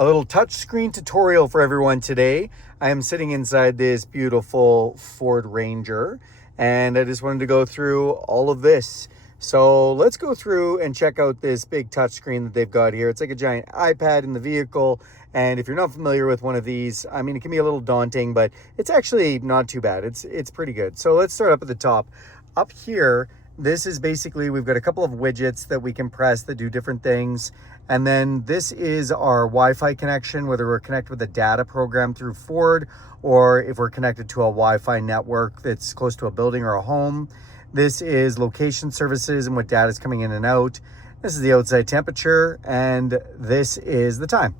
A little touchscreen tutorial for everyone today. I am sitting inside this beautiful Ford Ranger, and I just wanted to go through all of this. So let's go through and check out this big touchscreen that they've got here. It's like a giant iPad in the vehicle, and if you're not familiar with one of these, I mean, it can be a little daunting, but it's actually not too bad. It's pretty good. So let's start up at the top. Up here, this is basically, we've got a couple of widgets that we can press that do different things. And then this is our Wi-Fi connection, whether we're connected with a data program through Ford, or if we're connected to a Wi-Fi network that's close to a building or a home. This is location services and what data is coming in and out. This is the outside temperature, and this is the time.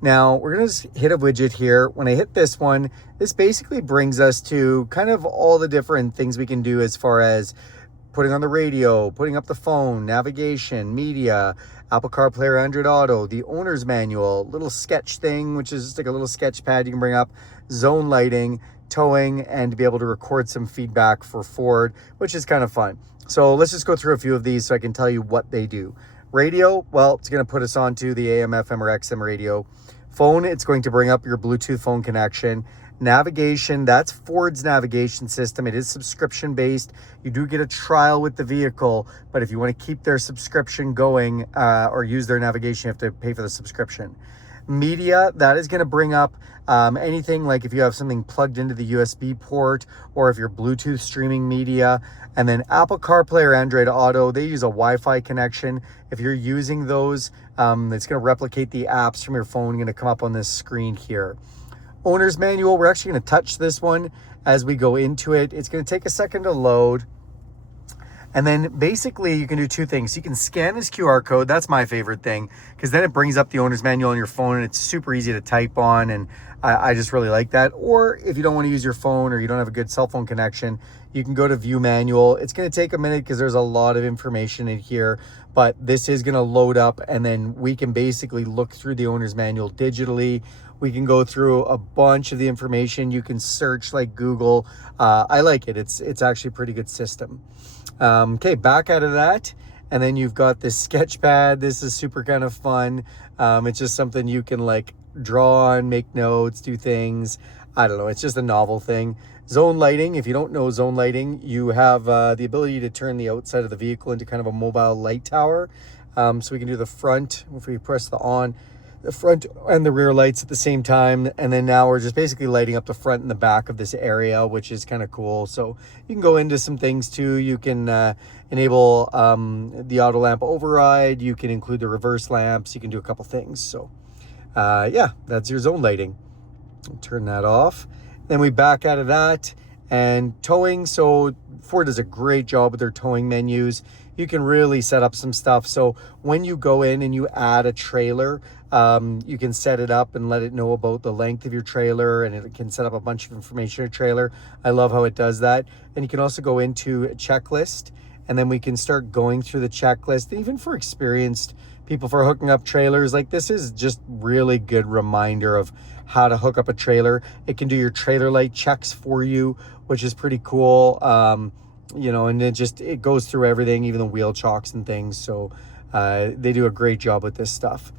Now we're gonna just hit a widget here. When I hit this one, this basically brings us to kind of all the different things we can do as far as putting on the radio, putting up the phone, navigation, media, Apple CarPlay or Android Auto, the owner's manual, little sketch thing, which is just like a little sketch pad you can bring up, zone lighting, towing, and to be able to record some feedback for Ford, which is kind of fun. So let's just go through a few of these so I can tell you what they do. Radio, well, it's going to put us onto the AM, FM, or XM radio. Phone, it's going to bring up your Bluetooth phone connection. Navigation, that's Ford's navigation system. It is subscription based. You do get a trial with the vehicle, but if you want to keep their subscription going or use their navigation, you have to pay for the subscription. Media, that is going to bring up anything like if you have something plugged into the USB port, or if you're Bluetooth streaming media. And then Apple CarPlay or Android Auto, they use a Wi-Fi connection. If you're using those, it's going to replicate the apps from your phone, going to come up on this screen here. Owner's manual, we're actually going to touch this one as we go into it. It's going to take a second to load. And then basically you can do two things. You can scan this QR code. That's my favorite thing, because then it brings up the owner's manual on your phone and it's super easy to type on. And I just really like that. Or if you don't want to use your phone or you don't have a good cell phone connection, you can go to view manual. It's going to take a minute because there's a lot of information in here, but this is going to load up, and then we can basically look through the owner's manual digitally. We can go through a bunch of the information. You can search like Google. I like it. It's actually a pretty good system. Okay, back out of that. And then you've got this sketch pad. This is super kind of fun. It's just something you can like draw on, make notes, do things. I don't know. It's just a novel thing. Zone lighting. If you don't know zone lighting, you have the ability to turn the outside of the vehicle into kind of a mobile light tower. So we can do the front if we press the front and the rear lights at the same time. And then now we're just basically lighting up the front and the back of this area, which is kind of cool. So you can go into some things too. You can enable the auto lamp override. You can include the reverse lamps. You can do a couple things. So yeah, that's your zone lighting. Turn that off. Then we back out of that. And towing, so Ford does a great job with their towing menus. You can really set up some stuff. So when you go in and you add a trailer, you can set it up and let it know about the length of your trailer, and it can set up a bunch of information in your trailer. I love how it does that. And you can also go into a checklist, and then we can start going through the checklist. Even for experienced people for hooking up trailers, like this is just really good reminder of how to hook up a trailer. It can do your trailer light checks for you, which is pretty cool. You know, and it goes through everything, even the wheel chocks and things. So they do a great job with this stuff.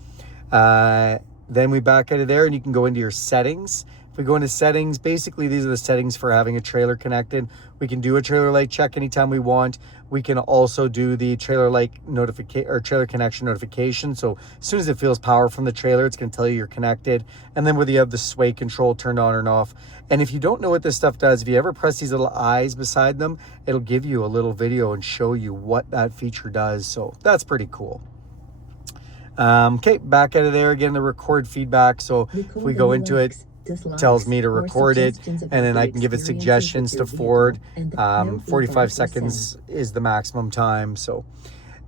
Then we back out of there and you can go into your settings. If we go into settings, basically these are the settings for having a trailer connected. We can do a trailer light check anytime we want. We can also do the trailer light notification or trailer connection notification. So as soon as it feels power from the trailer, it's going to tell you you're connected. And then whether you have the sway control turned on or off. And if you don't know what this stuff does, if you ever press these little eyes beside them, it'll give you a little video and show you what that feature does. So that's pretty cool. Okay, back out of there again, the record feedback. So if we go into it, tells me to record it, and then I can give it suggestions to Ford. 45 seconds is the maximum time. So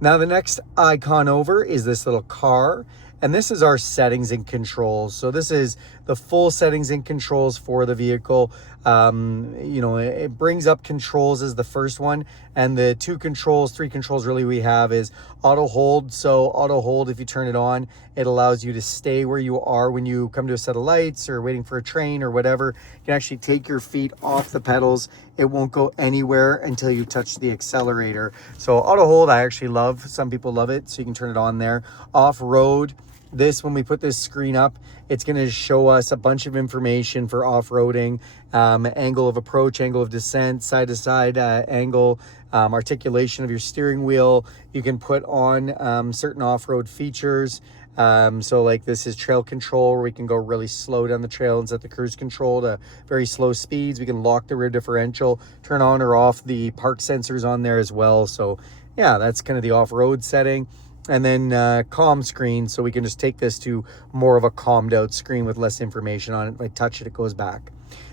now the next icon over is this little car, and this is our settings and controls. So this is the full settings and controls for the vehicle. You know, it brings up controls as the first one, and the three controls really we have is auto hold. So auto hold, if you turn it on, it allows you to stay where you are when you come to a set of lights or waiting for a train or whatever. You can actually take your feet off the pedals. It won't go anywhere until you touch the accelerator. So auto hold, I actually love. Some people love it, so you can turn it on there. Off road, This, when we put this screen up, it's going to show us a bunch of information for off-roading, angle of approach, angle of descent, side-to-side angle, articulation of your steering wheel. You can put on certain off-road features. So like this is trail control, where we can go really slow down the trail and set the cruise control to very slow speeds. We can lock the rear differential, turn on or off the park sensors on there as well. So yeah, that's kind of the off-road setting. And then calm screen, so we can just take this to more of a calmed out screen with less information on it. If I touch it, it goes back.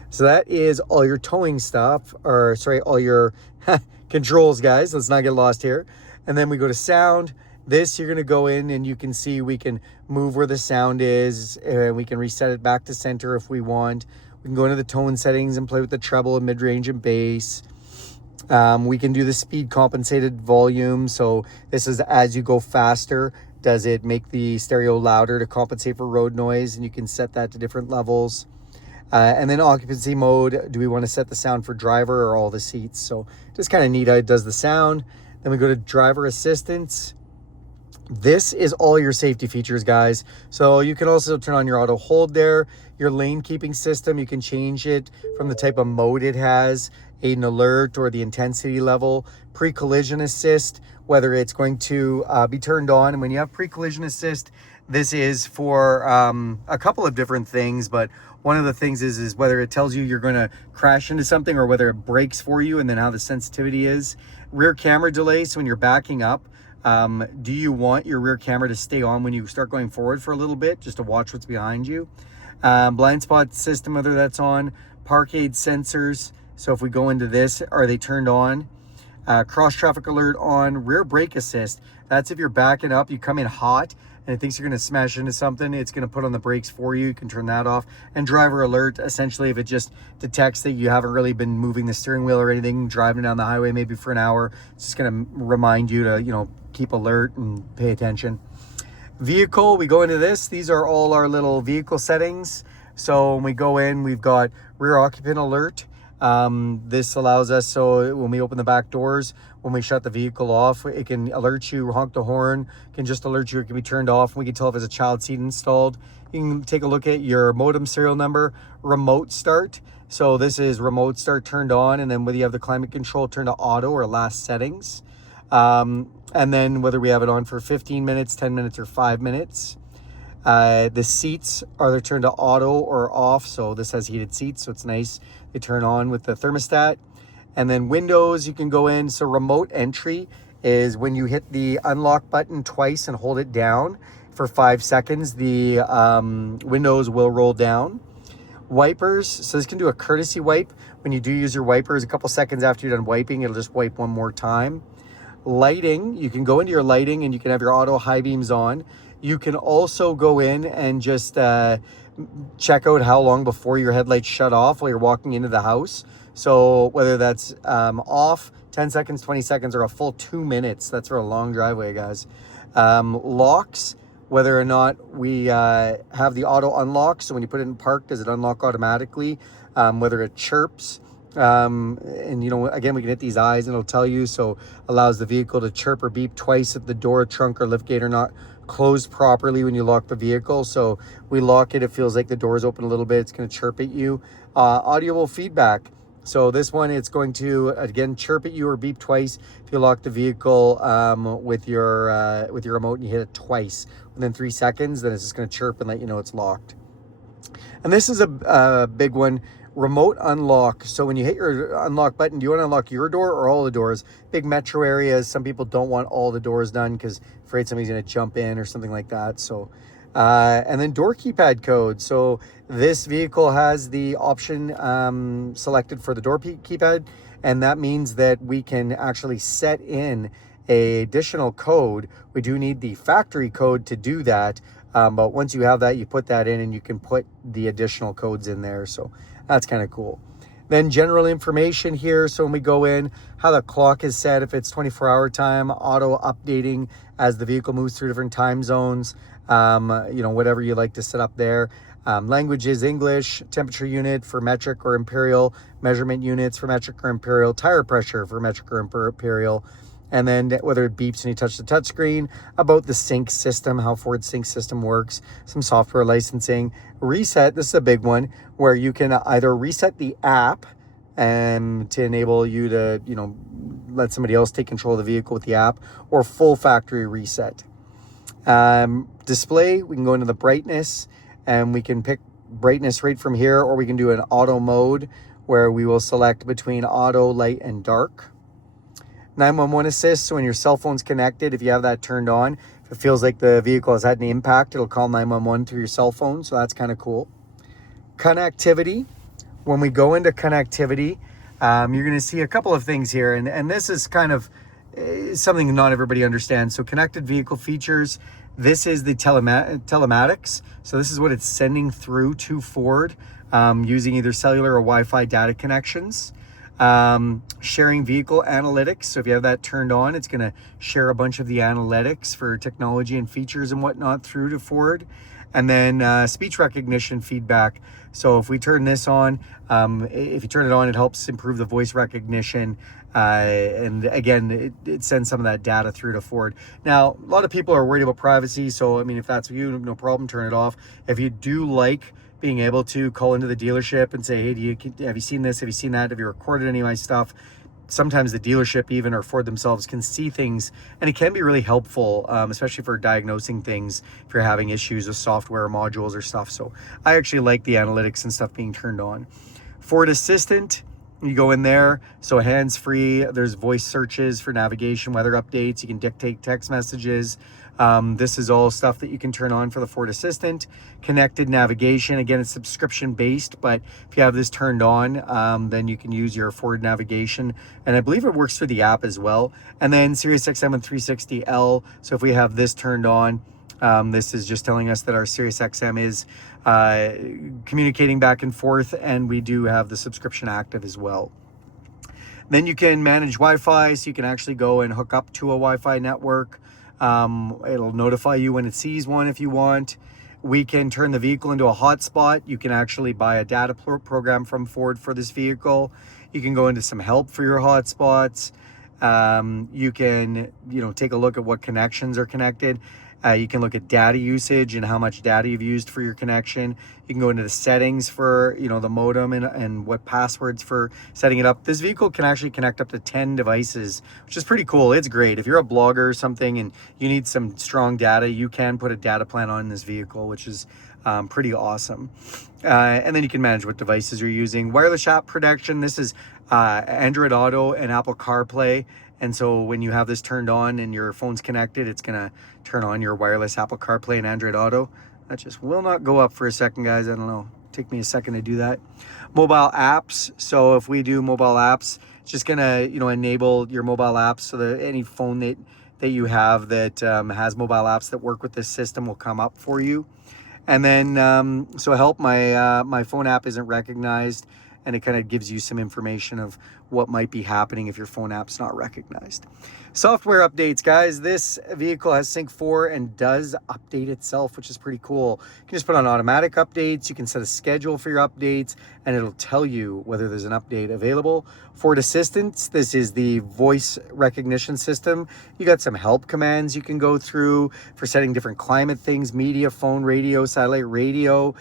So that is all your towing stuff, or sorry, all your controls, guys. Let's not get lost here. And then we go to sound. This, you're going to go in and you can see we can move where the sound is. We can reset it back to center if we want. We can go into the tone settings and play with the treble and mid-range and bass. We can do the speed compensated volume. So this is as you go faster, does it make the stereo louder to compensate for road noise? And you can set that to different levels. And then occupancy mode, do we want to set the sound for driver or all the seats? So just kind of neat how it does the sound. Then we go to driver assistance. This is all your safety features, guys. So you can also turn on your auto hold there, your lane keeping system. You can change it from the type of mode it has, an alert or the intensity level, pre-collision assist, whether it's going to be turned on. And when you have pre-collision assist, this is for a couple of different things, but one of the things is whether it tells you you're going to crash into something or whether it brakes for you, and then how the sensitivity is. Rear camera delay, so when you're backing up, do you want your rear camera to stay on when you start going forward for a little bit, just to watch what's behind you? Blind spot system, whether that's on. Park aid sensors, so if we go into this, are they turned on? Cross traffic alert on. Rear brake assist, that's if you're backing up, you come in hot and it thinks you're going to smash into something, it's going to put on the brakes for you. You can turn that off. And driver alert, essentially if it just detects that you haven't really been moving the steering wheel or anything, driving down the highway maybe for an hour, it's just going to remind you to, you know, keep alert and pay attention. Vehicle, we go into this. These are all our little vehicle settings. So when we go in, we've got rear occupant alert. This allows us, so when we open the back doors, when we shut the vehicle off, it can alert you, honk the horn, can just alert you, it can be turned off. We can tell if there's a child seat installed. You can take a look at your modem serial number, remote start. So this is remote start turned on, and then whether you have the climate control turned to auto or last settings. And then whether we have it on for 15 minutes, 10 minutes, or 5 minutes. The seats, are they turned to auto or off? So this has heated seats, so it's nice. They turn on with the thermostat. And then windows, you can go in. So remote entry is when you hit the unlock button twice and hold it down for 5 seconds, the windows will roll down. Wipers, so this can do a courtesy wipe. When you do use your wipers, a couple seconds after you're done wiping, it'll just wipe one more time. Lighting, you can go into your lighting and you can have your auto high beams on. You can also go in and just check out how long before your headlights shut off while you're walking into the house. So whether that's off 10 seconds, 20 seconds, or a full 2 minutes, that's for a long driveway, guys. Locks, whether or not we have the auto unlock. So when you put it in park, does it unlock automatically? Whether it chirps. And you know, again, we can hit these eyes and it'll tell you, so allows the vehicle to chirp or beep twice if the door, trunk, or liftgate are not closed properly when you lock the vehicle. So we lock it, it feels like the door is open a little bit, it's going to chirp at you. Audible feedback, so this one, it's going to again chirp at you or beep twice if you lock the vehicle with your remote and you hit it twice within 3 seconds. Then it's just going to chirp and let you know it's locked. And this is a big one. Remote unlock. So when you hit your unlock button, do you want to unlock your door or all the doors? Big metro areas, some people don't want all the doors done because afraid somebody's going to jump in or something like that. So and then door keypad code. So this vehicle has the option selected for the door keypad, and that means that we can actually set in a additional code. We do need the factory code to do that, but once you have that, you put that in and you can put the additional codes in there. So that's kind of cool. Then general information here. So when we go in, how the clock is set, if it's 24-hour time, auto updating as the vehicle moves through different time zones, you know, whatever you like to set up there. Language is English, temperature unit for metric or imperial, measurement units for metric or imperial, tire pressure for metric or imperial, and then whether it beeps when you touch the touchscreen, about the sync system, how Ford sync system works, some software licensing. Reset, this is a big one, where you can either reset the app and to enable you to, let somebody else take control of the vehicle with the app, or full factory reset. Display, we can go into the brightness and we can pick brightness right from here, or we can do an auto mode where we will select between auto, light, and dark. 911 assist, so when your cell phone's connected, if you have that turned on, if it feels like the vehicle has had an impact, it'll call 911 through your cell phone, so that's kind of cool. Connectivity, when we go into connectivity, you're going to see a couple of things here, and this is kind of something not everybody understands. So connected vehicle features, this is the telematics, so this is what it's sending through to Ford using either cellular or Wi-Fi data connections. Sharing vehicle analytics, so if you have that turned on, it's going to share a bunch of the analytics for technology and features and whatnot through to Ford. And then speech recognition feedback, so if we turn this on, if you turn it on, it helps improve the voice recognition, and again, it sends some of that data through to Ford. Now, a lot of people are worried about privacy, so I mean, if that's you, no problem, turn it off. If you do like being able to call into the dealership and say, hey, have you seen this? Have you seen that? Have you recorded any of my stuff? Sometimes the dealership even, or Ford themselves, can see things, and it can be really helpful, especially for diagnosing things if you're having issues with software modules or stuff. So I actually like the analytics and stuff being turned on. Ford Assistant, you go in there, so hands-free, there's voice searches for navigation, weather updates, you can dictate text messages. This is all stuff that you can turn on for the Ford Assistant. Connected navigation, again, it's subscription based, but if you have this turned on, then you can use your Ford navigation, and I believe it works through the app as well. And then SiriusXM and 360L, so if we have this turned on, this is just telling us that our SiriusXM is communicating back and forth, and we do have the subscription active as well. Then you can manage Wi-Fi, so you can actually go and hook up to a Wi-Fi network. It'll notify you when it sees one if you want. We can turn the vehicle into a hotspot. You can actually buy a data program from Ford for this vehicle. You can go into some help for your hotspots. You can, take a look at what connections are connected. You can look at data usage and how much data you've used for your connection. You can go into the settings for, the modem and what passwords for setting it up. This vehicle can actually connect up to 10 devices, which is pretty cool. It's great. If you're a blogger or something and you need some strong data, you can put a data plan on this vehicle, which is pretty awesome. And then you can manage what devices you're using. Wireless app protection. This is Android Auto and Apple CarPlay. And so when you have this turned on and your phone's connected, it's going to turn on your wireless Apple CarPlay and Android Auto. That just will not go up for a second, guys. I don't know. Take me a second to do that. Mobile apps. So if we do mobile apps, it's just going to, enable your mobile apps so that any phone that you have that has mobile apps that work with this system will come up for you. And then, so help, my phone app isn't recognized, and it kind of gives you some information of what might be happening if your phone app's not recognized. Software updates, guys. This vehicle has Sync 4 and does update itself, which is pretty cool. You can just put on automatic updates. You can set a schedule for your updates, and it'll tell you whether there's an update available. Ford Assistant, this is the voice recognition system. You got some help commands you can go through for setting different climate things, media, phone, radio, satellite radio.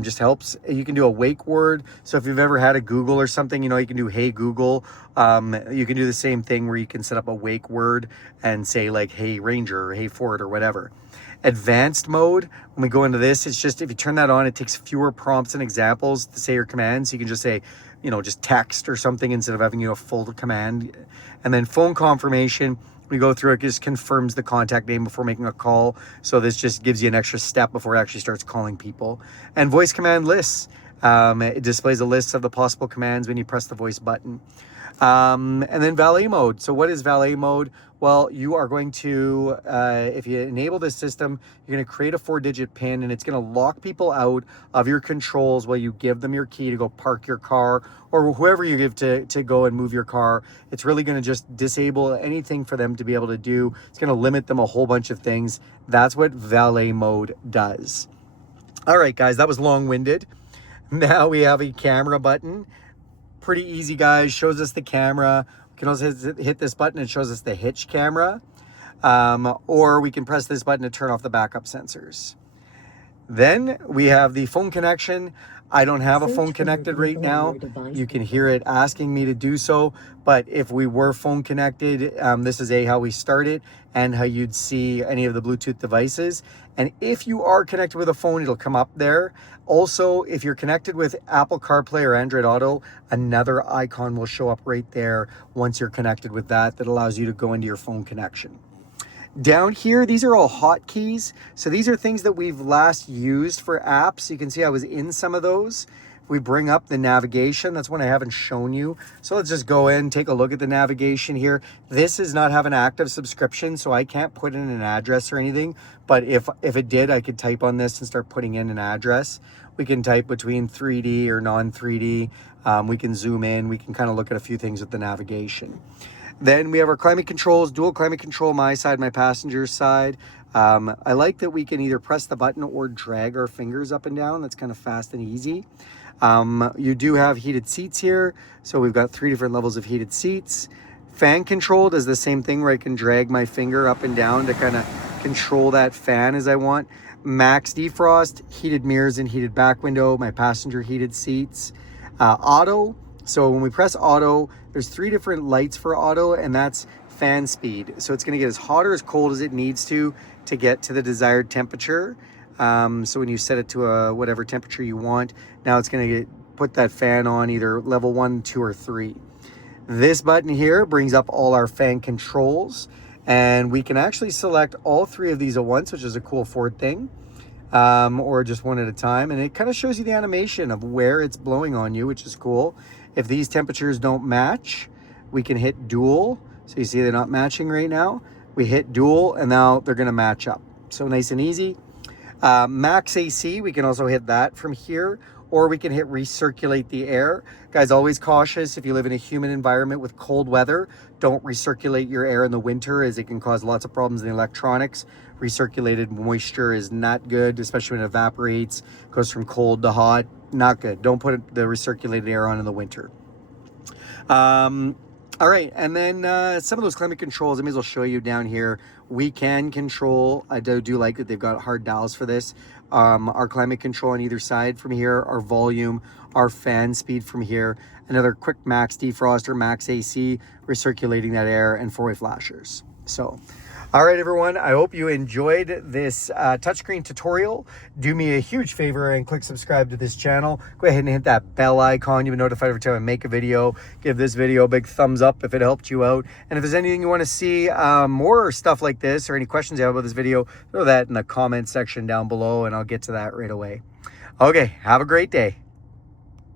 Just helps. You can do a wake word. So if you've ever had a Google or something, you can do Hey Google. You can do the same thing where you can set up a wake word and say like Hey Ranger or Hey Ford or whatever. Advanced mode, when we go into this, it's just, if you turn that on, it takes fewer prompts and examples to say your commands. You can just say, just text or something instead of having a full command. And then phone confirmation, we go through, it just confirms the contact name before making a call. So this just gives you an extra step before it actually starts calling people. And voice command lists, it displays a list of the possible commands when you press the voice button. And then valet mode. So what is valet mode? Well, you are going to, if you enable this system, you're going to create a 4-digit PIN, and it's going to lock people out of your controls while you give them your key to go park your car, or whoever you give to go and move your car. It's really going to just disable anything for them to be able to do. It's going to limit them a whole bunch of things. That's what valet mode does. All right, guys, that was long-winded. Now we have a camera button. Pretty easy, guys. Shows us the camera. You can also hit this button. It shows us the hitch camera. Or we can press this button to turn off the backup sensors. Then we have the phone connection. I don't have a phone connected right now. You can hear it asking me to do so, but if we were phone connected, this is how we start it and how you'd see any of the Bluetooth devices. And if you are connected with a phone, it'll come up there. Also, if you're connected with Apple CarPlay or Android Auto, another icon will show up right there once you're connected with that allows you to go into your phone connection. Down here, these are all hotkeys. So these are things that we've last used for apps. You can see I was in some of those. If we bring up the navigation, that's one I haven't shown you. So let's just go in, take a look at the navigation here. This does not have an active subscription, so I can't put in an address or anything. But if it did, I could type on this and start putting in an address. We can type between 3D or non-3D. We can zoom in. We can kind of look at a few things with the navigation. Then we have our climate controls, dual climate control, my side, my passenger's side. I like that we can either press the button or drag our fingers up and down. That's kind of fast and easy. You do have heated seats here. So we've got 3 different levels of heated seats. Fan control does the same thing where I can drag my finger up and down to kind of control that fan as I want. Max defrost, heated mirrors and heated back window, my passenger heated seats. Auto. So when we press auto, there's 3 different lights for auto, and that's fan speed. So it's gonna get as hot or as cold as it needs to get to the desired temperature. So when you set it to whatever temperature you want, now it's gonna put that fan on either level 1, 2, or 3. This button here brings up all our fan controls, and we can actually select all 3 of these at once, which is a cool Ford thing. Or just one at a time, and it kind of shows you the animation of where it's blowing on you, which is cool. If these temperatures don't match, we can hit dual. So you see they're not matching right now. We hit dual and now they're gonna match up. So nice and easy. Max AC, we can also hit that from here, or we can hit recirculate the air. Guys, always cautious if you live in a humid environment with cold weather. Don't recirculate your air in the winter, as it can cause lots of problems in the electronics. Recirculated moisture is not good, especially when it evaporates, goes from cold to hot. Not good. Don't put the recirculated air on in the winter. All right, and then some of those climate controls, I may as well show you down here. We can control, I do like that they've got hard dials for this. Our climate control on either side from here, our volume, our fan speed from here, another quick max defrost or max AC, recirculating that air, and 4-way flashers. So, all right, everyone, I hope you enjoyed this touchscreen tutorial. Do me a huge favor and click subscribe to this channel. Go ahead and hit that bell icon. You'll be notified every time I make a video. Give this video a big thumbs up if it helped you out. And if there's anything you want to see, more stuff like this, or any questions you have about this video, throw that in the comment section down below, and I'll get to that right away. Okay, have a great day.